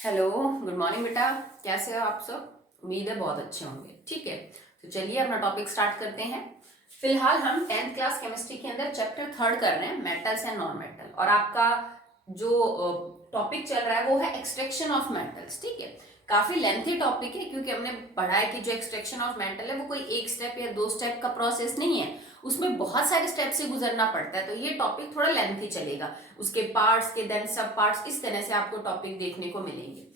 Hello, good morning बेटा। कैसे हो आप सब? उम्मीद है बहुत अच्छे होंगे। ठीक है, तो चलिए अपना टॉपिक स्टार्ट करते हैं। फिलहाल हम 10th क्लास केमिस्ट्री के अंदर चैप्टर 3 कर रहे हैं, मेटल्स एंड नॉन मेटल। और आपका जो टॉपिक चल रहा है वो है एक्सट्रैक्शन ऑफ मेटल्स। ठीक है, काफी लेंथी टॉपिक है क्योंकि हमने पढ़ा है कि जो एक्सट्रैक्शन ऑफ मेटल है वो कोई एक स्टेप या दो स्टेप का प्रोसेस नहीं है, उसमें बहुत सारे स्टेप से गुजरना पड़ता है। तो ये टॉपिक थोड़ा लेंथी चलेगा, उसके पार्ट्स के देन सब पार्ट्स इस तरह से आपको टॉपिक देखने को मिलेंगे।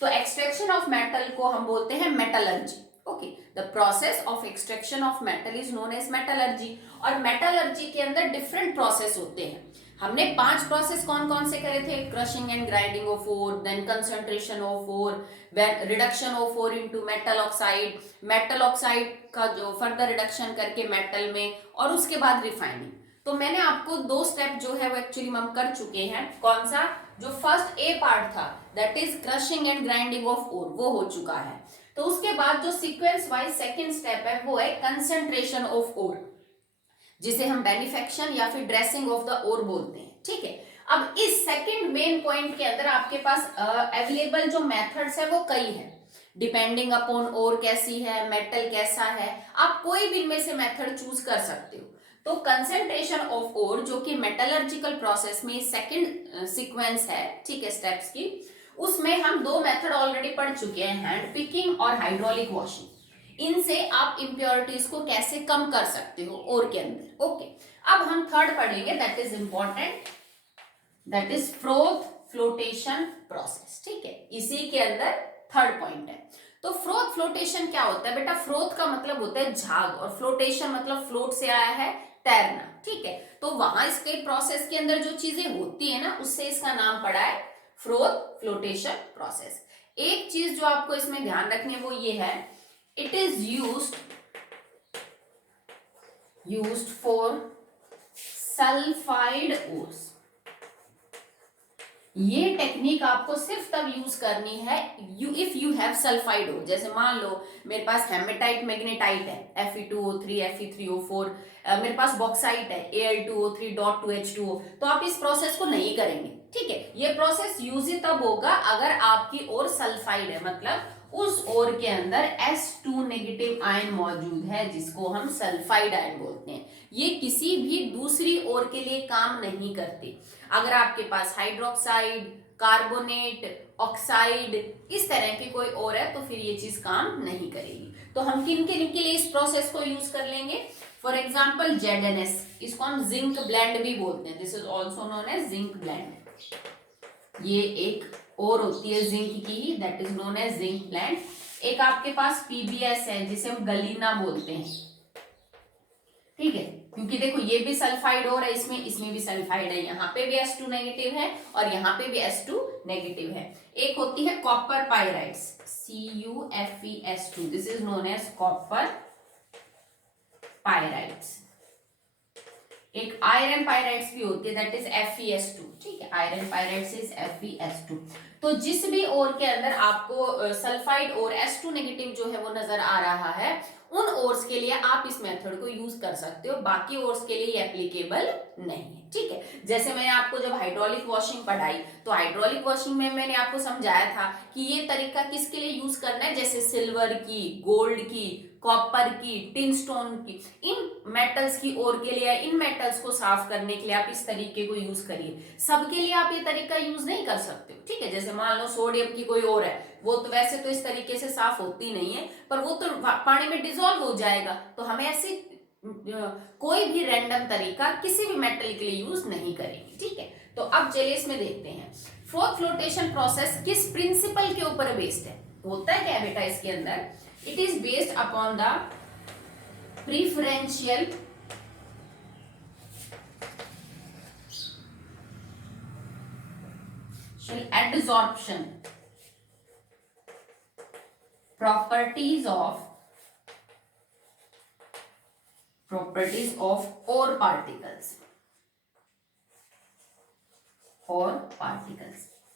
तो एक्सट्रैक्शन ऑफ मेटल को हम बोलते हैं metallurgy. Okay, the process of extraction of metal is known as metallurgy. और मेटलर्जी के अंदर डिफरेंट प्रोसेस होते हैं। हमने 5 प्रोसेस कौन कौन से करे थे? Crushing and grinding of ore, then concentration of ore, then reduction of ore into metal oxide, metal oxide का जो फर्दर रिडक्शन करके मेटल में, और उसके बाद रिफाइनिंग। तो मैंने आपको 2 स्टेप जो है वो एक्चुअली हम कर चुके हैं। कौन सा? जो फर्स्ट ए पार्ट था that is crushing and grinding of ore, वो हो चुका है। तो उसके बाद जो सीक्वेंस वाइज सेकेंड स्टेप है वो है कंसंट्रेशन ऑफ ओर, जिसे हम बेनिफेक्शन या फिर ड्रेसिंग ऑफ द ओर बोलते हैं। ठीक है, अब इस सेकंड मेन पॉइंट के अंदर आपके पास अवेलेबल जो मेथड्स है वो कई है, डिपेंडिंग अपॉन ओर कैसी है, मेटल कैसा है, आप कोई भी इनमें से मेथड चूज कर सकते हो। तो कंसंट्रेशन ऑफ ओर जो कि मेटलर्जिकल प्रोसेस में सेकंड सीक्वेंस है, ठीक है, स्टेप्स की, उसमें हम 2 मेथड ऑलरेडी पढ़ चुके हैं, हैंड पिकिंग और हाइड्रोलिक वॉशिंग। इनसे आप इंप्योरिटीज को कैसे कम कर सकते हो ओर के अंदर। ओके, अब हम थर्ड पढ़ेंगे, that is important, that is froth flotation process. ठीक है, इसी के अंदर थर्ड पॉइंट है। तो फ्रोथ फ्लोटेशन क्या होता है बेटा? फ्रोथ का मतलब होता है झाग, और फ्लोटेशन मतलब फ्लोट से आया है, तैरना। ठीक है, तो वहां इसके प्रोसेस के अंदर जो चीजें होती है ना, उससे इसका नाम पड़ा है फ्रोथ फ्लोटेशन प्रोसेस। एक चीज जो आपको इसमें ध्यान रखनी है वो ये है, it is used for sulfide ores। ये टेक्निक आपको सिर्फ तब यूज करनी है if you have sulphide ore. जैसे मान लो मेरे पास हेमेटाइट मैग्नेटाइट है, Fe2O3 Fe3O4, मेरे पास बॉक्साइट है Al2O3.2H2O, तो आप इस प्रोसेस को नहीं करेंगे। ठीक है, ये प्रोसेस यूज ही तब होगा अगर आपकी ओर सल्फाइड है, मतलब उस ओर के अंदर S2 नेगेटिव आयन मौजूद है, जिसको हम सल्फाइड आयन बोलते हैं। ये किसी भी दूसरी ओर के लिए काम नहीं करते। अगर आपके पास हाइड्रोक्साइड, कार्बोनेट, ऑक्साइड इस तरह की कोई और है तो फिर ये चीज काम नहीं करेगी। तो हम किन किन के लिए इस प्रोसेस को यूज कर लेंगे? फॉर एग्जाम्पल ZnS, इसको हम जिंक ब्लेंड भी बोलते हैं, this is also known as zinc blende. ये एक और होती है जिंक की, that is known as zinc blende. एक आपके पास PbS है जिसे हम गलीना बोलते हैं। ठीक है, क्योंकि देखो ये भी सल्फाइड और है, इसमें भी सल्फाइड है, यहाँ पे भी S2 नेगेटिव है और यहाँ पे भी S2 नेगेटिव है। एक होती है copper pyrites, CuFeS2, this is known as copper pyrites. एक आयरन पाइराइड्स भी होती है, दैट इज FeS2। ठीक है, आयरन पाइराइड्स इज FeS2। तो जिस भी ओर के अंदर आपको सल्फाइड और S2 नेगेटिव जो है वो नजर आ रहा है, उन ओर्स के लिए आप इस मेथड को यूज कर सकते हो, बाकी ओर्स के लिए एप्लीकेबल नहीं है। ठीक है, जैसे मैंने आपको जब हाइड्रोलिक वॉशिंग पढ़ाई तो हाइड्रोलिक वॉशिंग में मैंने आपको समझाया था कि ये तरीका किसके लिए यूज करना है, जैसे सिल्वर की, गोल्ड की, कॉपर की, टिन स्टोन की, इन मेटल्स की ओर के लिए, इन मेटल्स को साफ करने के लिए आप इस तरीके को यूज करिए। सबके लिए आप ये तरीका यूज नहीं कर सकते हो। ठीक है, जैसे मान लो सोडियम की कोई और है, वो तो वैसे तो इस तरीके से साफ होती नहीं है, पर वो तो पानी में डिसॉल्व हो जाएगा, तो हमें ऐसी कोई भी रैंडम तरीका किसी भी मेटल के लिए यूज नहीं करेंगे। ठीक है, तो अब चलिए इसमें देखते हैं फ्रोथ फ्लोटेशन प्रोसेस किस प्रिंसिपल के ऊपर बेस्ड है। होता है क्या बेटा इसके अंदर? It is based upon the preferential adsorption properties of ore particles।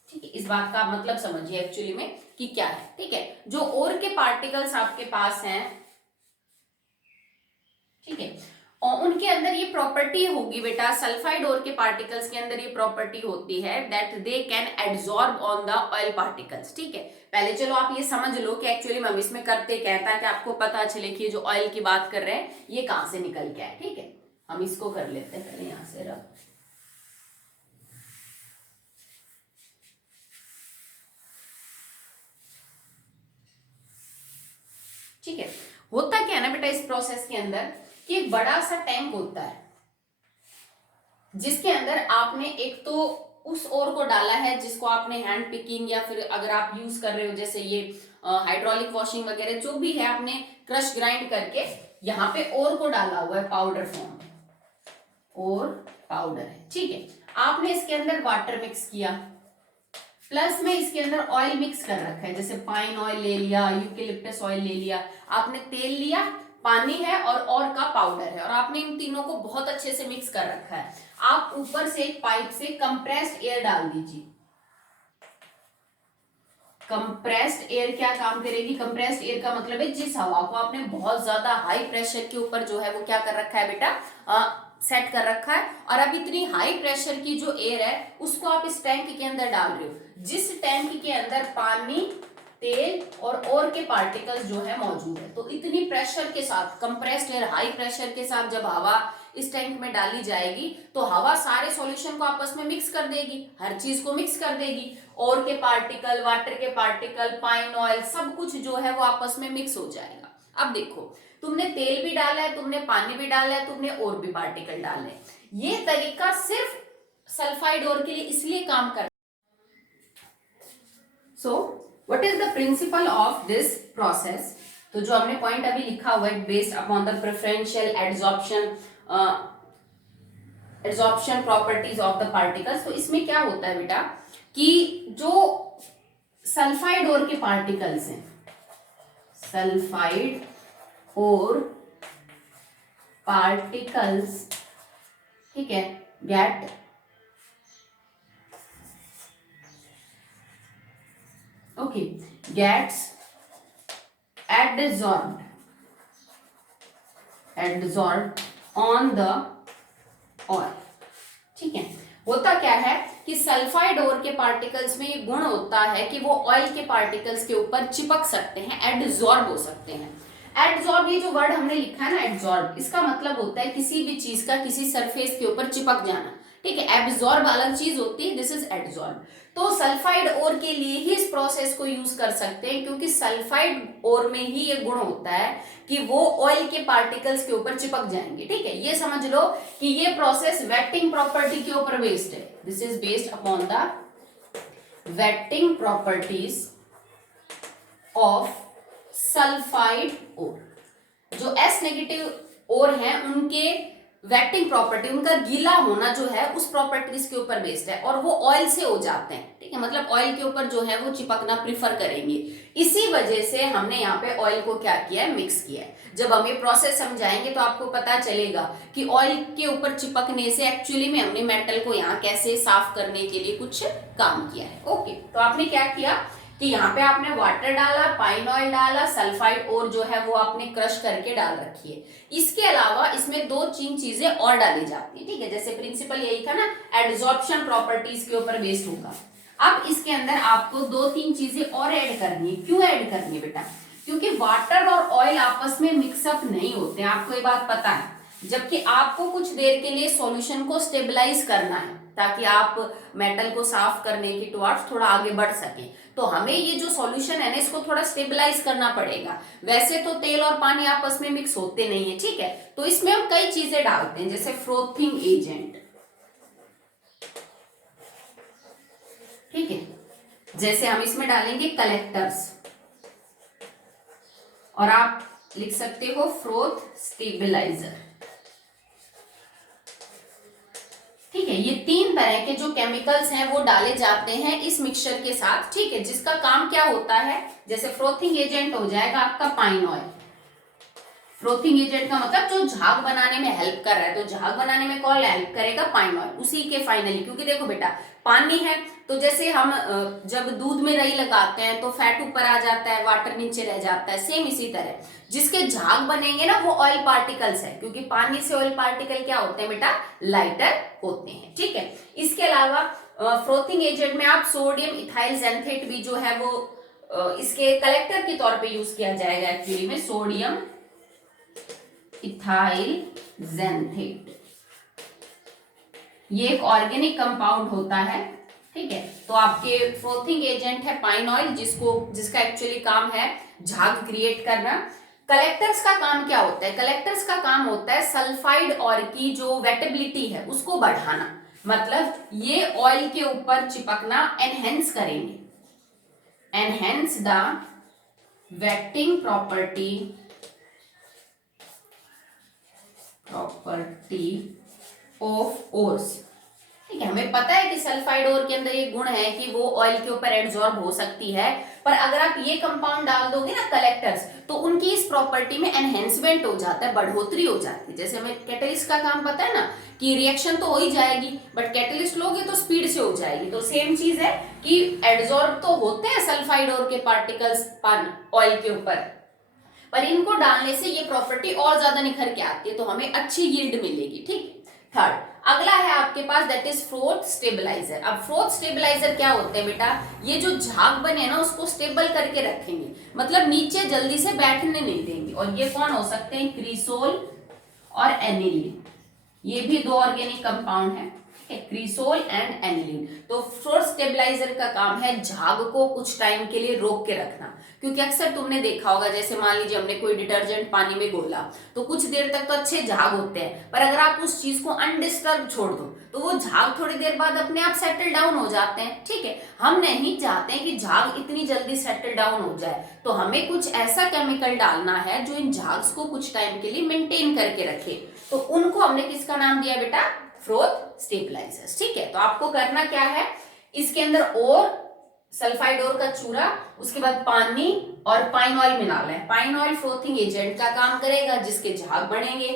ठीक है, इस बात का मतलब समझिए एक्चुअली में कि क्या है। ठीक है, जो ओर के पार्टिकल्स आपके पास हैं, ठीक है, और उनके अंदर ये प्रॉपर्टी होगी बेटा, सल्फाइड ओर के पार्टिकल्स के अंदर ये प्रॉपर्टी होती है that they can absorb on the oil particles. ठीक है, पहले चलो आप ये समझ लो कि एक्चुअली हम इसमें करते क्या है, ताकि आपको पता चले कि जो ऑयल की बात कर रहे हैं ये कहां से निकल के है। ठीक है, हम इसको कर लेते हैं पहले, यहां से रख। ठीक है, होता क्या है ना बेटा इस प्रोसेस के अंदर कि एक बड़ा सा टैंक होता है जिसके अंदर आपने एक तो उस ओर को डाला है जिसको आपने हैंड पिकिंग या फिर अगर आप यूज कर रहे हो जैसे ये हाइड्रोलिक वॉशिंग वगैरह जो भी है, आपने क्रश ग्राइंड करके यहाँ पे ओर को डाला हुआ है पाउडर फॉर्म में, और पाउडर है। ठीक है, आपने इसके अंदर वाटर मिक्स किया, प्लस में इसके अंदर ऑयल मिक्स कर रखा है, जैसे पाइन ऑयल ले लिया, यूकेलिप्टस ऑयल ले लिया, आपने तेल लिया, पानी है और का पाउडर है, और आपने इन तीनों को बहुत अच्छे से मिक्स कर रखा है। आप ऊपर से एक पाइप से कंप्रेस्ड एयर डाल दीजिए। कंप्रेस्ड एयर क्या काम करेगी? कंप्रेस्ड एयर का मतलब है जिस हवा को आपने बहुत ज्यादा हाई प्रेशर के ऊपर जो है वो क्या कर रखा है बेटा, सेट कर रखा है, और अब इतनी हाई प्रेशर की जो एयर है उसको आप इस टैंक के अंदर डाल रहे हो, जिस टैंक के अंदर पानी, तेल और के पार्टिकल्स जो है मौजूद है। तो इतनी प्रेशर के साथ, कंप्रेस्ड एयर हाई प्रेशर के साथ जब हवा इस टैंक में डाली जाएगी तो हवा सारे सॉल्यूशन को आपस में मिक्स कर देगी, हर चीज को मिक्स कर देगी, और के पार्टिकल, वाटर के पार्टिकल, पाइन ऑयल, सब कुछ जो है वो आपस में मिक्स हो जाएगा। अब देखो, तुमने तेल भी डाला है, तुमने पानी भी डाला है, तुमने और भी पार्टिकल डाले हैं। ये तरीका सिर्फ सल्फाइड ओर के लिए इसलिए काम कर। So what is the principle of this process? तो जो हमने पॉइंट अभी लिखा हुआ है, based upon the preferential adsorption properties of the particles. तो इसमें क्या होता है बेटा कि जो सल्फाइड ओर के पार्टिकल्स हैं, सल्फाइड और पार्टिकल्स, ठीक है, get okay gets adsorbed on the oil। ठीक है, होता क्या है कि सल्फाइड ओर के पार्टिकल्स में ये गुण होता है कि वो ऑयल के पार्टिकल्स के ऊपर चिपक सकते हैं, एडजॉर्ब हो सकते हैं। एडजॉर्ब, ये जो वर्ड हमने लिखा है ना एडजॉर्ब, इसका मतलब होता है किसी भी चीज का किसी सरफेस के ऊपर चिपक जाना। ठीक है, एब्जॉर्ब अलग चीज होती है, दिस इज एडजॉर्ब। तो सल्फाइड ओर के लिए ही इस प्रोसेस को यूज कर सकते हैं, क्योंकि सल्फाइड ओर में ही ये गुण होता है कि वो ऑयल के पार्टिकल्स के ऊपर चिपक जाएंगे। ठीक है, ये समझ लो कि ये प्रोसेस वेटिंग प्रॉपर्टी के ऊपर बेस्ड है। This is based upon the wetting properties of sulphide ore. जो एस नेगेटिव ओर है उनके वेटिंग प्रॉपर्टी, उनका गीला होना जो है उस प्रॉपर्टीज के ऊपर बेस्ड है, और वो ऑयल से हो जाते हैं। ठीक है, मतलब ऑयल के ऊपर जो है वो चिपकना प्रिफर करेंगे। इसी वजह से हमने यहाँ पे ऑयल को क्या किया है, मिक्स किया है। जब हम ये प्रोसेस समझाएंगे तो आपको पता चलेगा कि ऑयल के ऊपर चिपकने से एक्चुअली में हमने मेटल को यहाँ कैसे साफ करने के लिए कुछ काम किया है। ओके, तो आपने क्या किया कि यहाँ पे आपने वाटर डाला, पाइन ऑयल डाला, सल्फाइड और जो है वो आपने क्रश करके डाल रखी है। इसके अलावा इसमें 2-3 चीजें और डाली जाती है। ठीक है, जैसे प्रिंसिपल यही था ना, एडजॉर्प्शन प्रॉपर्टीज के ऊपर बेस्ड होगा। अब इसके अंदर आपको 2-3 चीजें और ऐड करनी है। क्यों ऐड करनी है बेटा? क्योंकि वाटर और ऑयल आपस में मिक्सअप नहीं होते हैं, आपको ये बात पता है। जबकि आपको कुछ देर के लिए सॉल्यूशन को स्टेबलाइज करना है ताकि आप मेटल को साफ करने की टुवर्ड्स थोड़ा आगे बढ़ सके। तो हमें ये जो सॉल्यूशन है ना, इसको थोड़ा स्टेबलाइज करना पड़ेगा। वैसे तो तेल और पानी आपस में मिक्स होते नहीं है, ठीक है, तो इसमें हम कई चीजें डालते हैं, जैसे फ्रोथिंग एजेंट। ठीक है, जैसे हम इसमें डालेंगे कलेक्टर्स, और आप लिख सकते हो फ्रोथ स्टेबलाइजर। ठीक है, ये 3 तरह के जो केमिकल्स हैं वो डाले जाते हैं इस मिक्सचर के साथ। ठीक है, जिसका काम क्या होता है, जैसे फ्रोथिंग एजेंट हो जाएगा आपका पाइन ऑयल, फ्रोथिंग एजेंट का मतलब जो झाग बनाने में हेल्प कर रहा है, तो झाग बनाने में कौन हेल्प करेगा? Pine oil. उसी के फाइनली, क्योंकि देखो बेटा पानी है तो जैसे हम जब दूध में रई लगाते हैं तो फैट ऊपर आ जाता है, वाटर नीचे रह जाता है, सेम इसी तरह जिसके झाग बनेंगे ना वो ऑयल पार्टिकल्स है, क्योंकि पानी से ऑयल पार्टिकल क्या होते हैं बेटा? लाइटर होते हैं। ठीक है, इसके अलावा फ्रोथिंग एजेंट में आप सोडियम इथाइल जेंथेट भी जो है वो इसके कलेक्टर के तौर पे यूज किया जाएगा। एक्चुअली में सोडियम इथाइल जेंथेट ये एक ऑर्गेनिक कंपाउंड होता है। ठीक है, तो आपके फ्रोथिंग एजेंट है पाइन ऑयल, जिसका एक्चुअली काम है झाग क्रिएट करना। कलेक्टर्स का काम क्या होता है? कलेक्टर्स का काम होता है सल्फाइड ऑयल की जो वेटेबिलिटी है उसको बढ़ाना, मतलब ये ऑयल के ऊपर चिपकना एनहेंस करेंगे, enhance the waiting property of ores. ठीक है, हमें पता है कि सल्फाइड ओर के अंदर ये गुण है कि वो ऑयल के ऊपर एब्जॉर्ब हो सकती है, पर अगर आप ये कंपाउंड डाल दोगे ना कलेक्टर्स, तो उनकी इस प्रॉपर्टी में एनहेंसमेंट हो जाता है, बढ़ोतरी हो जाती है। जैसे हमें कैटलिस्ट का काम पता है ना कि रिएक्शन तो हो ही जाएगी, बट कैटलिस्ट लोगे तो स्पीड से हो जाएगी। तो सेम चीज है कि एब्जॉर्ब तो होते हैं सल्फाइड ओर के पार्टिकल्स ऑयल के ऊपर, पर इनको डालने से ये प्रॉपर्टी और ज्यादा निखर के आती है, तो हमें अच्छी यील्ड मिलेगी। ठीक, थर्ड अगला है आपके पास दैट इज फ्रोथ स्टेबलाइजर। अब फ्रोथ स्टेबलाइजर क्या होते हैं बेटा? ये जो झाग बने ना उसको स्टेबल करके रखेंगे, मतलब नीचे जल्दी से बैठने नहीं देंगे। और ये कौन हो सकते हैं? क्रीसोल और एनिलीन, ये भी दो ऑर्गेनिक कंपाउंड है, क्रीसोल एंड एनिलीन। तो फ्रोथ स्टेबलाइजर का काम है झाग को कुछ टाइम के लिए रोक के रखना, क्योंकि अक्सर तुमने देखा होगा जैसे मान लीजिए हमने कोई डिटर्जेंट पानी में घोला तो कुछ देर तक तो अच्छे झाग होते हैं, पर अगर आप उस चीज को अनडिस्टर्ब छोड़ दो तो वो झाग थोड़ी देर बाद अपने आप सेटल डाउन हो जाते हैं। ठीक है, हम नहीं चाहते हैं कि झाग इतनी जल्दी सेटल डाउन हो जाए, तो हमें कुछ ऐसा केमिकल डालना है जो इन झाग्स को कुछ टाइम के लिए मेंटेन करके रखे। तो उनको हमने किसका नाम दिया बेटा? Froth stabilisers. ठीक है, तो आपको करना क्या है, इसके अंदर और सल्फाइड ओर का चूरा, उसके बाद पानी और पाइन ऑयल मिलाना है। पाइन ऑयल फ्रोथिंग एजेंट का काम करेगा जिसके झाग बढ़ेंगे।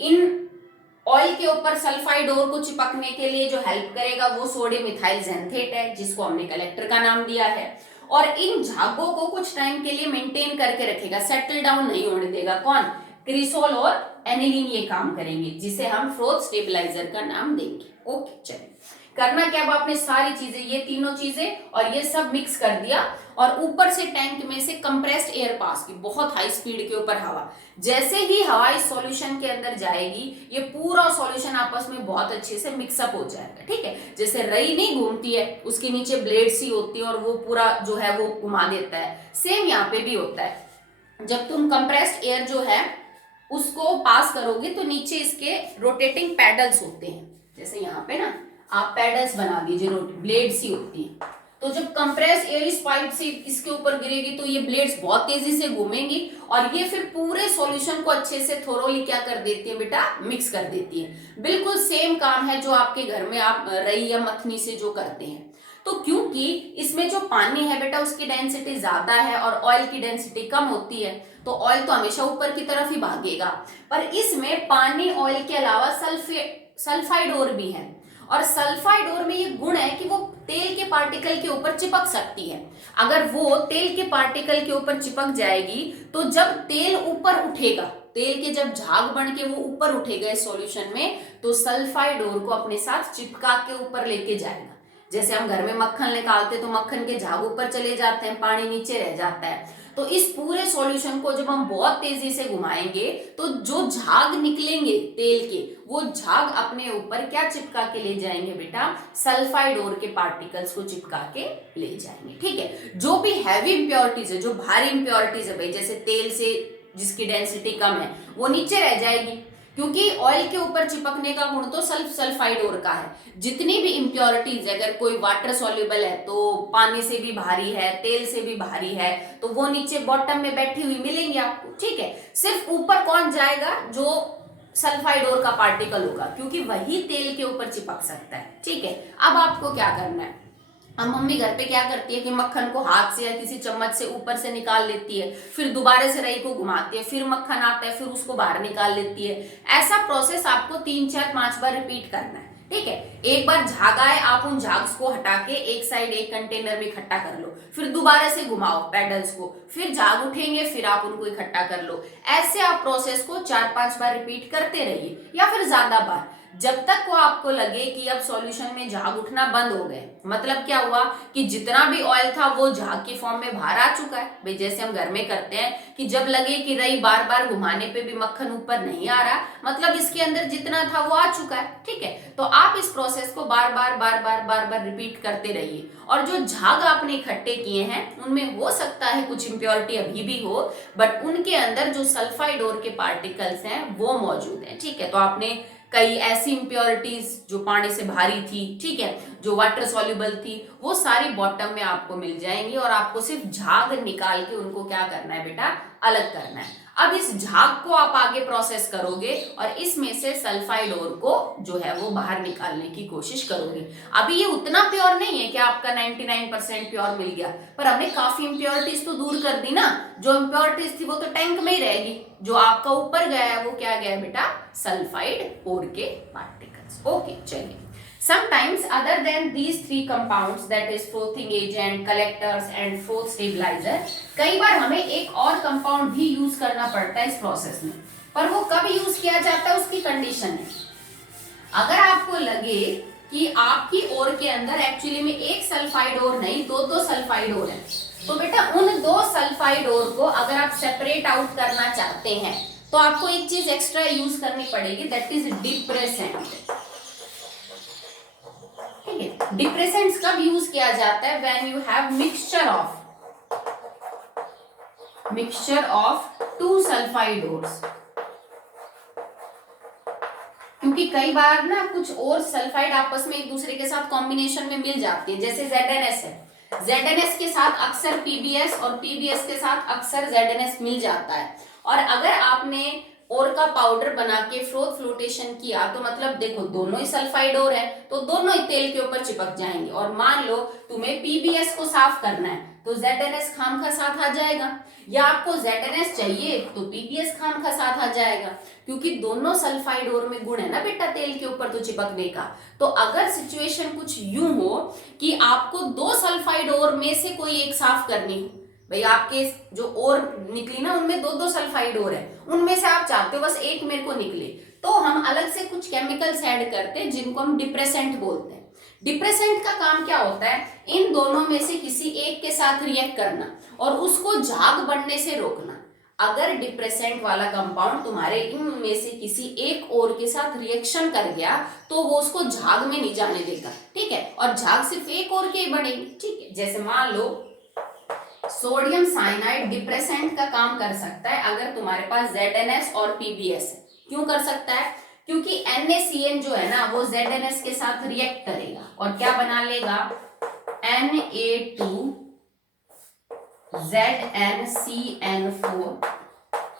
इन ऑयल के ऊपर सल्फाइड ओर को चिपकने के लिए जो हेल्प करेगा वो सोडियम इथाइल जेंथेट है, जिसको हमने कलेक्टर का नाम दिया है। और इन झागों को कुछ टाइम के लिए मेंटेन करके रखेगा, सेटल डाउन नहीं होने देगा। कौन? क्रिसोल और एनिलीन ये काम करेंगे, जिसे हम फ्रोथ स्टेबलाइजर का नाम देंगे। ओके, चलिए करना क्या? अब आपने सारी चीजें, ये तीनों चीजें और ये सब मिक्स कर दिया, और ऊपर से टैंक में से कंप्रेस्ड एयर पास की, बहुत हाई स्पीड के ऊपर हवा। जैसे ही हवा इस सॉल्यूशन के अंदर जाएगी ये पूरा सॉल्यूशन आपस में बहुत अच्छे से मिक्सअप हो जाएगा। ठीक है, जैसे रई नहीं घूमती है, उसके नीचे ब्लेड सी होती है और वो पूरा जो है वो घुमा देता है, सेम यहाँ पे भी होता है। जब तुम कंप्रेस्ड एयर जो है उसको पास करोगे तो नीचे इसके रोटेटिंग पैडल्स होते हैं, जैसे यहाँ पे ना आप पैडल्स बना दीजिए, ब्लेड सी होती है। तो जब कंप्रेस एयर इस पाइप से इसके ऊपर गिरेगी तो ये ब्लेड्स बहुत तेजी से घूमेंगी और ये फिर पूरे सॉल्यूशन को अच्छे से थोरोली क्या कर देती है बेटा? मिक्स कर देती है। बिल्कुल सेम काम है जो आपके घर में आप रई या मखनी से जो करते हैं। तो क्योंकि इसमें जो पानी है बेटा उसकी डेंसिटी ज्यादा है और ऑयल की डेंसिटी कम होती है, तो ऑयल तो हमेशा ऊपर की तरफ ही भागेगा, पर इसमें पानी ऑयल के अलावा सल्फाइड ओर भी है। और सल्फाइड ओर में ये गुण है कि वो तेल के पार्टिकल के ऊपर चिपक सकती है। अगर वो तेल के पार्टिकल के ऊपर चिपक जाएगी तो जब तेल ऊपर उठेगा, तेल के जब झाग बन के वो ऊपर उठेगा इस सॉल्यूशन में, तो सल्फाइड ओर को अपने साथ चिपका के ऊपर लेके जाएगा। जैसे हम घर में मक्खन निकालते तो मक्खन के झाग ऊपर चले जाते हैं, पानी नीचे रह जाता है। तो इस पूरे सॉल्यूशन को जब हम बहुत तेजी से घुमाएंगे तो जो झाग निकलेंगे तेल के, वो झाग अपने ऊपर क्या चिपका के ले जाएंगे बेटा? सल्फाइड ओर के पार्टिकल्स को चिपका के ले जाएंगे। ठीक है, जो भी हैवी इंप्योरिटीज है, जो भारी इंप्योरिटीज है भाई, जैसे तेल से जिसकी डेंसिटी कम है वो नीचे रह जाएगी, क्योंकि ऑयल के ऊपर चिपकने का गुण तो सल्फाइड ओर का है। जितनी भी इंप्योरिटीज, अगर कोई वाटर सॉल्युबल है तो पानी से भी भारी है, तेल से भी भारी है, तो वो नीचे बॉटम में बैठी हुई मिलेंगी आपको। ठीक है, सिर्फ ऊपर कौन जाएगा? जो सल्फाइड ओर का पार्टिकल होगा, क्योंकि वही तेल के ऊपर चिपक सकता है। ठीक है, अब आपको क्या करना है? अब मम्मी घर पे क्या करती है कि मक्खन को हाथ से या किसी चम्मच से ऊपर से निकाल लेती है, फिर दोबारा से रई को घुमाती है, फिर मक्खन आता है, फिर उसको बाहर निकाल लेती है। ऐसा प्रोसेस आपको 3 4 5 बार रिपीट करना है, ठीक है। एक बार झाग आए, आप उन झाग्स को हटा के एक साइड एक कंटेनर में इकट्ठा कर लो, फिर दोबारा से घुमाओ पैडल्स को, फिर झाग उठेंगे, फिर आप उनको इकट्ठा कर लो। ऐसे आप प्रोसेस को 4 5 बार रिपीट करते रहिए या फिर ज्यादा बार, जब तक वो आपको लगे कि अब सॉल्यूशन में झाग उठना बंद हो गए। मतलब क्या हुआ कि जितना भी ऑयल था वो झाग के फॉर्म में बाहर आ चुका है। भाई जैसे हम घर में करते हैं कि जब लगे कि रई बार बार घुमाने पे भी मक्खन ऊपर नहीं आ रहा, मतलब इसके अंदर जितना था वो आ चुका है, ठीक है। तो आप इस प्रोसेस को बार बार रिपीट करते रहिए। और जो झाग आपने इकट्ठे किए हैं उनमें हो सकता है कुछ इंप्योरिटी अभी भी हो, बट उनके अंदर जो सल्फाइड ओर के पार्टिकल्स हैं वो मौजूद हैं, ठीक है। तो आपने कई ऐसी इंप्योरिटीज जो पानी से भारी थी, ठीक है, जो वाटर सॉल्युबल थी, वो सारी बॉटम में आपको मिल जाएंगी और आपको सिर्फ झाग निकाल के उनको क्या करना है बेटा, अलग करना है। अब इस झाग को आप आगे प्रोसेस करोगे और इसमें से सल्फाइड ओर को जो है वो बाहर निकालने की कोशिश करोगे। अभी ये उतना प्योर नहीं है कि आपका 99% प्योर मिल गया, पर हमने काफी इंप्योरिटीज तो दूर कर दी ना। जो इंप्योरिटीज थी वो तो टैंक में ही रहेगी, जो आपका ऊपर गया है वो क्या गया बेटा, सल्फाइड ओर के पार्टिकल्स। ओके, चलिए। Sometimes other than these 3 compounds, that is frothing agent, collectors and froth stabilizer, कई बार हमें एक और कंपाउंड भी यूज करना पड़ता है इस प्रोसेस में, पर वो कब यूज किया जाता है उसकी कंडीशन है। अगर आपको लगे कि आपकी ओर के अंदर एक्चुअली में एक सल्फाइड ओर नहीं, दो सल्फाइड ओर है, तो बेटा उन 2 सल्फाइड ओर को अगर आप सेपरेट आउट करना चाहते हैं तो आपको एक चीज एक्स्ट्रा यूज करनी पड़ेगी, दैट इज डिप्रेसेंट। डिप्रेसेंट्स कब यूज किया जाता है, when you have mixture of 2 sulphide ores. क्योंकि कई बार ना कुछ और सल्फाइड आपस में एक दूसरे के साथ कॉम्बिनेशन में मिल जाती है, जैसे ZnS है, ZnS के साथ अक्सर PbS और PbS के साथ अक्सर ZnS मिल जाता है। और अगर आपने ओर का पाउडर बना के फ्रोथ फ्लोटेशन किया तो मतलब देखो दोनों ही सल्फाइड ओर है तो दोनों ही तेल के ऊपर चिपक जाएंगे। और मान लो तुम्हें PbS को साफ करना है तो ZnS खाम का साथ आ जाएगा, या आपको ZnS चाहिए तो PbS खाम का साथ आ जाएगा, क्योंकि दोनों सल्फाइड ओर में गुण है ना बेटा तेल के ऊपर तो चिपकने का। तो अगर सिचुएशन कुछ यूं हो कि आपको 2 सल्फाइड ओर में से कोई एक साफ करनी हो, भाई आपके जो ओर निकली ना उनमें 2 सल्फाइड ओर है, उनमें से आप चाहते हो बस एक मेरे को निकले, तो हम अलग से कुछ केमिकल्स ऐड करते हैं जिनको हम डिप्रेसेंट बोलते हैं। डिप्रेसेंट का काम क्या होता है, इन दोनों में से किसी एक के साथ रिएक्ट करना और उसको झाग बनने से रोकना। अगर डिप्रेसेंट वाला कंपाउंड तुम्हारे इनमें से किसी एक ओर के साथ रिएक्शन कर गया तो वो उसको झाग में नहीं जाने देगा, ठीक है, और झाग सिर्फ एक ओर के ही बनेगी, ठीक है। जैसे मान लो सोडियम साइनाइड डिप्रेसेंट का काम कर सकता है अगर तुम्हारे पास ZnS और PbS है। क्यों कर सकता है, क्योंकि NaCN जो है ना वो ZnS के साथ रिएक्ट करेगा और क्या बना लेगा, Na2ZnCN4,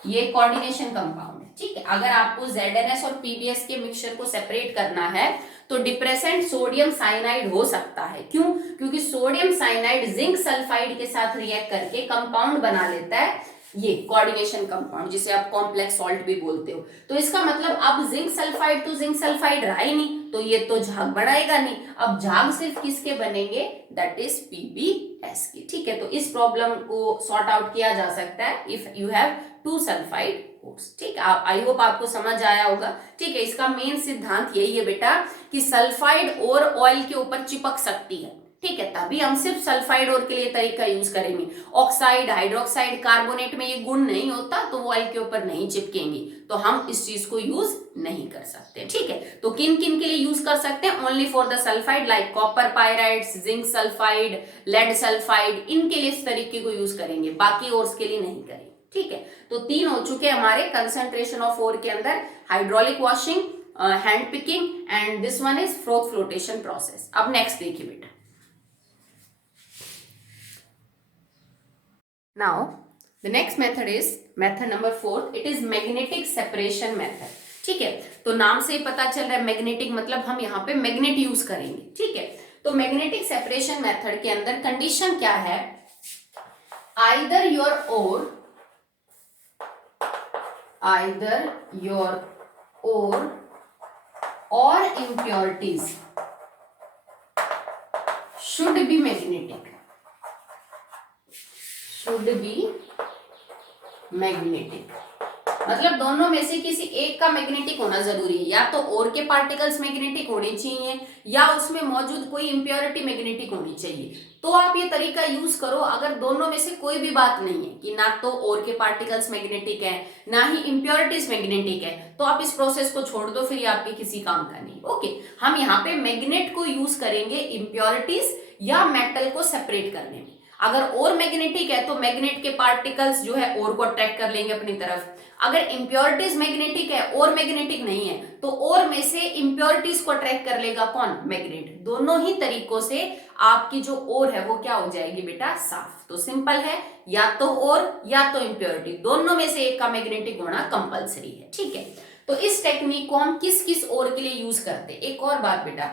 ये कोऑर्डिनेशन कंपाउंड है, ठीक है। अगर आपको ZnS और PbS के मिक्सचर को सेपरेट करना है तो डिप्रेसेंट सोडियम साइनाइड हो सकता है। क्यों, क्योंकि सोडियम साइनाइड जिंक सल्फाइड के साथ रिएक्ट करके कंपाउंड बना लेता है, ये कोऑर्डिनेशन कंपाउंड जिसे आप कॉम्प्लेक्स सॉल्ट भी बोलते हो। तो इसका मतलब अब जिंक सल्फाइड तो जिंक सल्फाइड रहा ही नहीं, तो ये तो झाग बढ़ाएगा नहीं। अब झाग सिर्फ किसके बनेंगे, दैट इज PbS के, ठीक है। तो इस प्रॉब्लम को सॉर्ट आउट किया जा सकता है if you have 2 sulphide ores, ठीक है। आई होप आपको समझ आया होगा, ठीक है। इसका मेन सिद्धांत यही है बेटा कि सल्फाइड और ऑयल के ऊपर चिपक सकती है, ठीक है, तभी हम सिर्फ सल्फाइड ओर के लिए तरीका यूज करेंगे। ऑक्साइड, हाइड्रोक्साइड, कार्बोनेट में ये गुण नहीं होता तो वो ऑयल के ऊपर नहीं चिपकेंगी, तो हम इस चीज को यूज नहीं कर सकते, ठीक है। तो किन किन के लिए यूज कर सकते हैं, only for the sulphide like copper pyrites, zinc sulphide, lead sulphide, इनके लिए इस तरीके को यूज करेंगे, बाकी ओर्स के लिए नहीं करेंगे, ठीक है। तो 3 हो चुके हमारे कंसंट्रेशन ऑफ ओर के अंदर, hydraulic washing, hand picking and this one is froth flotation process. अब नेक्स्ट देखिए बेटा, now the next method is method number 4, it is magnetic separation method, ठीक है। तो नाम से ही पता चल रहा है मैग्नेटिक मतलब हम यहाँ पे मैग्नेट यूज करेंगे, ठीक है। तो मैग्नेटिक सेपरेशन मेथड के अंदर कंडीशन क्या है, आइदर योर ओर और impurities should be magnetic, मतलब दोनों में से किसी एक का मैग्नेटिक होना जरूरी है, या तो ओर के पार्टिकल्स मैग्नेटिक होने चाहिए या उसमें मौजूद कोई इंप्योरिटी मैग्नेटिक होनी चाहिए। तो आप ये तरीका यूज करो। अगर दोनों में से कोई भी बात नहीं है कि ना तो ओर के पार्टिकल्स मैग्नेटिक है ना ही इंप्योरिटीज मैग्नेटिक है, तो आप इस प्रोसेस को छोड़ दो, फिर ये आपके किसी काम का नहीं। ओके, हम यहाँ पे मैग्नेट को यूज करेंगे इंप्योरिटीज या मेटल को सेपरेट करने में। अगर ओर मैग्नेटिक है तो मैग्नेट के पार्टिकल्स जो है ओर को अट्रैक्ट कर लेंगे अपनी तरफ। अगर इंप्योरिटीज मैग्नेटिक है, ओर मैग्नेटिक नहीं है, तो ओर में से इंप्योरिटीज को अट्रैक्ट कर लेगा कौन, मैग्नेट। दोनों ही तरीकों से आपकी जो ओर है वो क्या हो जाएगी बेटा, साफ। तो सिंपल है, या तो ओर या तो इंप्योरिटी, दोनों में से एक का मैग्नेटिक होना कंपलसरी है। ठीक है, तो इस टेक्निक को हम किस किस ओर के लिए यूज करते हैं। एक और बात बेटा,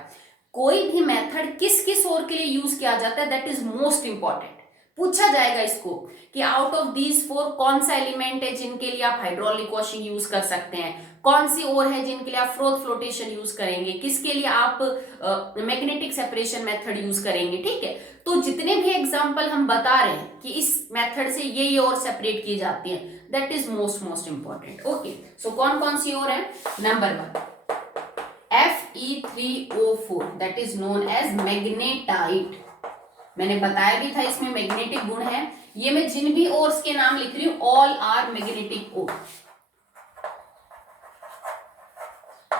कोई भी मेथड किस किस ओर के लिए यूज किया जाता है, दैट इज मोस्ट इंपॉर्टेंट। पूछा जाएगा इसको कि आउट ऑफ दीज फोर कौन सा एलिमेंट है जिनके लिए आप हाइड्रोलिक वॉशिंग यूज कर सकते हैं, कौन सी ओर है जिनके लिए आप फ्रोथ फ्लोटेशन यूज करेंगे, किसके लिए आप मैग्नेटिक सेपरेशन मेथड यूज करेंगे। ठीक है, तो जितने भी एग्जांपल हम बता रहे हैं कि इस मेथड से ये ओर सेपरेट की जाती है, that is most important. Okay, so कौन कौन सी ओर है। Number 1 Fe3O4 that is known as magnetite. मैंने बताया भी था इसमें मैग्नेटिक गुण है। ये मैं जिन भी ओर्स के नाम लिख रही हूं, ऑल आर मैग्नेटिक ओर।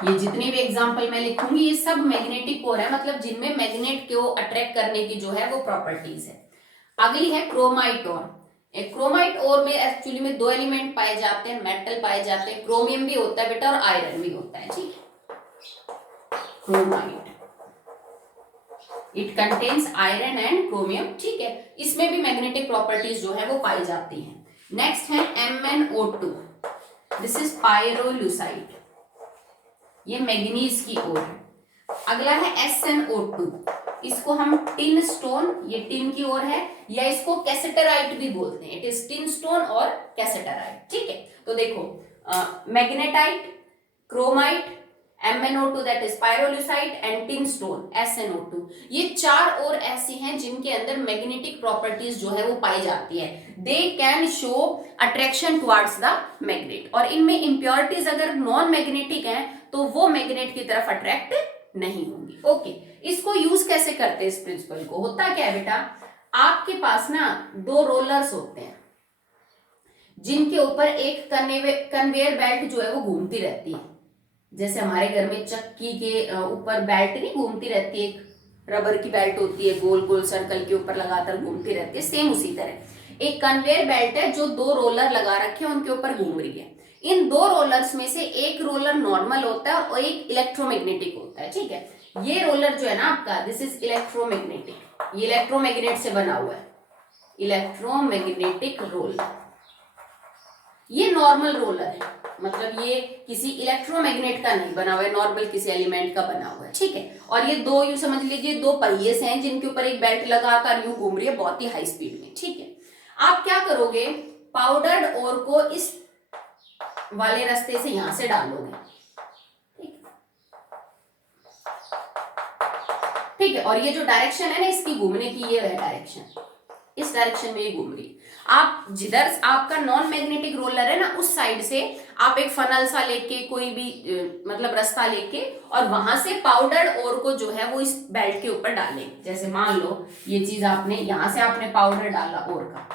ये जितने भी एग्जांपल मैं लिखूंगी ये सब मैग्नेटिक ओर है, मतलब जिनमें मैग्नेट को अट्रैक्ट करने की जो है वो प्रॉपर्टीज है। अगली है क्रोमाइट ओर। क्रोमाइट ओर में एक्चुअली में दो एलिमेंट पाए जाते हैं, मेटल पाए जाते हैं, क्रोमियम भी होता है बेटा और आयरन भी होता है। ठीक है, chromite it contains iron and chromium. ठीक है, इसमें भी मैग्नेटिक प्रॉपर्टीज जो है वो पाई जाती हैं। नेक्स्ट है MnO2, दिस इज पायरोलुसाइड, ये मैग्नीज की ओर है। अगला है SnO2, इसको हम टिन स्टोन, ये टिन की ओर है, या इसको कैसेटराइट भी बोलते हैं। इट इज टिन स्टोन और कैसेटराइट। ठीक है, तो देखो magnetite, chromite, MnO2 that is pyrolusite and tin stone SnO2, ये चार और ऐसी हैं जिनके अंदर मैग्नेटिक प्रॉपर्टीज जो है वो पाई जाती है। They can show attraction towards the magnet, और इनमें इंप्योरिटीज अगर नॉन मैग्नेटिक हैं तो वो मैग्नेट की तरफ अट्रैक्ट नहीं होंगी। ओके, इसको यूज कैसे करते हैं इस प्रिंसिपल को। होता क्या है बेटा, आपके पास ना दो रोलर्स होते हैं जिनके ऊपर एक कन्वेयर बेल्ट जो है वो घूमती रहती है। जैसे हमारे घर में चक्की के ऊपर बेल्ट नहीं घूमती रहती है, एक रबर की बेल्ट होती है, गोल गोल सर्कल के ऊपर लगातार घूमती रहती है, सेम उसी तरह एक कन्वेयर बेल्ट है जो दो रोलर लगा रखे हैं, उनके ऊपर घूम रही है। इन दो रोलर्स में से एक रोलर नॉर्मल होता है और एक इलेक्ट्रोमैग्नेटिक होता है। ठीक है, ये रोलर जो है ना आपका, दिस इज इलेक्ट्रोमैग्नेटिक, ये इलेक्ट्रोमैग्नेट से बना हुआ है, इलेक्ट्रोमैग्नेटिक रोलर। ये नॉर्मल रोलर है, मतलब ये किसी इलेक्ट्रोमैग्नेट का नहीं बना हुआ है, नॉर्मल किसी एलिमेंट का बना हुआ है। ठीक है, और ये दो, यूं समझ लीजिए दो पहिए से हैं जिनके ऊपर एक बेल्ट लगाकर यूं घूम रही है बहुत ही हाई स्पीड में। ठीक है, आप क्या करोगे, पाउडर्ड ओर को इस वाले रास्ते से यहां से डालोगे। ठीक है, और ये जो डायरेक्शन है ना इसकी घूमने की, ये है डायरेक्शन, इस डायरेक्शन में ये घूम रही है। आप जिधर आपका नॉन मैग्नेटिक रोलर है ना, उस साइड से आप एक फनल सा लेके, कोई भी मतलब रास्ता लेके, और वहां से पाउडर ओर को जो है वो इस बेल्ट के ऊपर डालेंगे। जैसे मान लो ये चीज आपने यहां से आपने पाउडर डाला ओर का,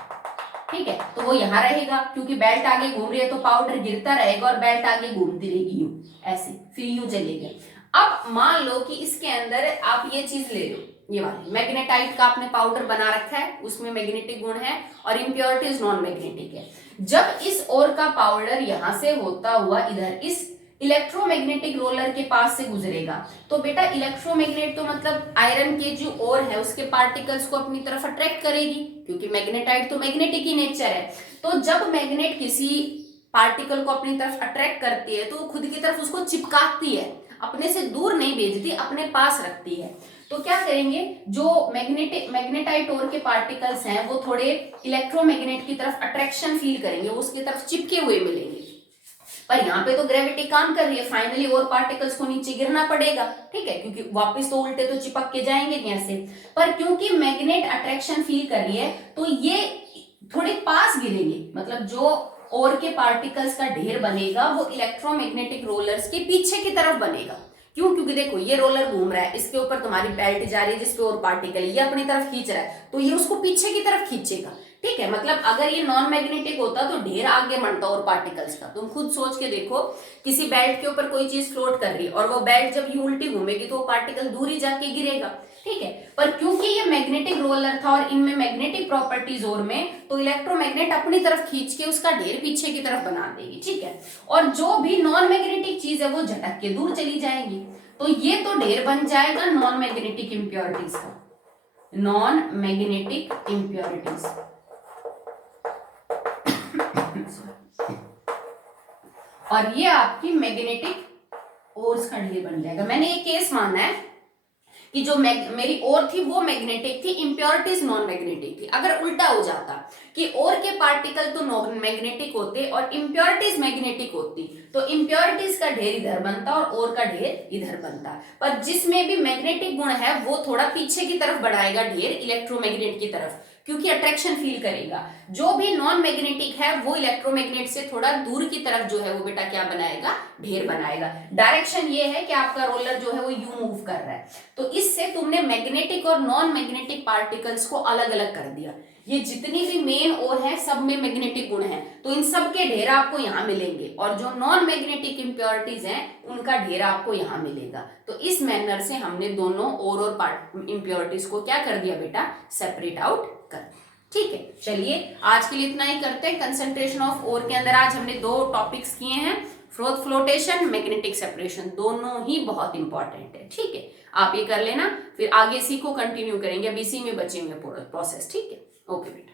ठीक है, तो वो यहाँ रहेगा क्योंकि बेल्ट आगे घूम रही है, तो पाउडर गिरता रहेगा और बेल्ट आगे घूमती रहेगी यूं, ऐसे फिर यूं चलेगी। अब मान लो कि इसके अंदर आप ये चीज ले लो, ये वाली मैग्नेटाइट का आपने पाउडर बना रखा है, उसमें मैग्नेटिक गुण है और इंप्योरिटीज नॉन मैग्नेटिक है। जब इस ओर का पाउडर यहां से होता हुआ इधर इस इलेक्ट्रोमैग्नेटिक रोलर के पास से गुजरेगा, तो बेटा इलेक्ट्रोमैग्नेट तो मतलब आयरन के जो ओर है उसके पार्टिकल्स को अपनी तरफ अट्रैक्ट करेगी, क्योंकि मैग्नेटाइट तो मैग्नेटिक ही नेचर है। तो जब मैग्नेट किसी पार्टिकल को अपनी तरफ अट्रैक्ट करती है तो वो खुद की तरफ उसको चिपकाती है, अपने से दूर नहीं भेजती, अपने पास रखती है। तो क्या करेंगे, जो मैग्नेटाइट ओर के पार्टिकल्स हैं वो थोड़े इलेक्ट्रोमैग्नेट की तरफ अट्रैक्शन फील करेंगे, वो उसकी तरफ चिपके हुए मिलेंगे। पर यहाँ पे तो ग्रेविटी काम कर रही है, फाइनली और पार्टिकल्स को नीचे गिरना पड़ेगा, ठीक है, क्योंकि वापस तो उल्टे तो चिपक के जाएंगे ऐसे। पर क्योंकि मैग्नेट अट्रैक्शन फील कर रही है तो ये थोड़े पास गिरेंगे, मतलब जो और के पार्टिकल्स का ढेर बनेगा वो इलेक्ट्रोमैग्नेटिक रोलर्स के पीछे की तरफ बनेगा। क्यों? क्योंकि देखो ये रोलर घूम रहा है, इसके ऊपर तुम्हारी बेल्ट जा रही है जिसपे और पार्टिकल ये अपनी तरफ खींच रहा है, तो ये उसको पीछे की तरफ खींचेगा, ठीक है। मतलब अगर ये नॉन मैग्नेटिक होता तो ढेर आगे बढ़ता और पार्टिकल्स का। तुम खुद सोच के देखो, किसी बेल्ट के ऊपर कोई चीज फ्लोट कर रही है और वो बेल्ट जब ये उल्टी घूमेगी तो वो पार्टिकल दूर ही जाके गिरेगा, ठीक है। पर क्योंकि ये मैग्नेटिक रोलर था और इनमें मैग्नेटिक प्रॉपर्टीज और में, तो इलेक्ट्रोमैग्नेट अपनी तरफ खींच के उसका ढेर पीछे की तरफ बना देगी, ठीक है। और जो भी नॉन मैग्नेटिक चीज है वो झटक के दूर चली जाएगी, तो ये तो ढेर बन जाएगा नॉन मैग्नेटिक इंप्योरिटीज का, नॉन मैग्नेटिक इंप्योरिटीज। और ये आपकी मैग्नेटिक ओर्स का ढेर बन जाएगा। मैंने ये केस माना है कि जो मेरी ओर थी वो मैग्नेटिक थी, इंप्योरिटीज नॉन मैग्नेटिक थी। अगर उल्टा हो जाता कि ओर के पार्टिकल तो नॉन मैग्नेटिक होते और इंप्योरिटीज मैग्नेटिक होती, तो इंप्योरिटीज का ढेर इधर बनता और ओर का ढेर इधर बनता। पर जिसमें भी मैग्नेटिक गुण है वो थोड़ा पीछे की तरफ बढ़ाएगा ढेर इलेक्ट्रोमैग्नेट की तरफ, क्योंकि अट्रैक्शन फील करेगा। जो भी नॉन मैग्नेटिक है वो इलेक्ट्रोमैग्नेट से थोड़ा दूर की तरफ जो है वो बेटा क्या बनाएगा, ढेर बनाएगा। डायरेक्शन ये है कि आपका रोलर जो है वो यू मूव कर रहा है, तो इससे तुमने मैग्नेटिक और नॉन मैग्नेटिक पार्टिकल्स को अलग अलग कर दिया। ये जितनी भी मेन ओर है सब में मैग्नेटिक गुण है, तो इन सब के ढेर आपको यहाँ मिलेंगे, और जो नॉन मैग्नेटिक इंप्योरिटीज हैं उनका ढेर आपको यहाँ मिलेगा। तो इस मैनर से हमने दोनों ओर और इंप्योरिटीज को क्या कर दिया बेटा, सेपरेट आउट कर, ठीक है। चलिए आज के लिए इतना ही करते हैं। कंसंट्रेशन ऑफ ओर के अंदर आज हमने 2 टॉपिक्स किए हैं, फ्लोटेशन, मैग्नेटिक सेपरेशन, दोनों ही बहुत इंपॉर्टेंट है, ठीक है। आप ये कर लेना, फिर आगे इसी को कंटिन्यू करेंगे, अब इसी में बचे हुए प्रोसेस, ठीक है। ओके बेटा।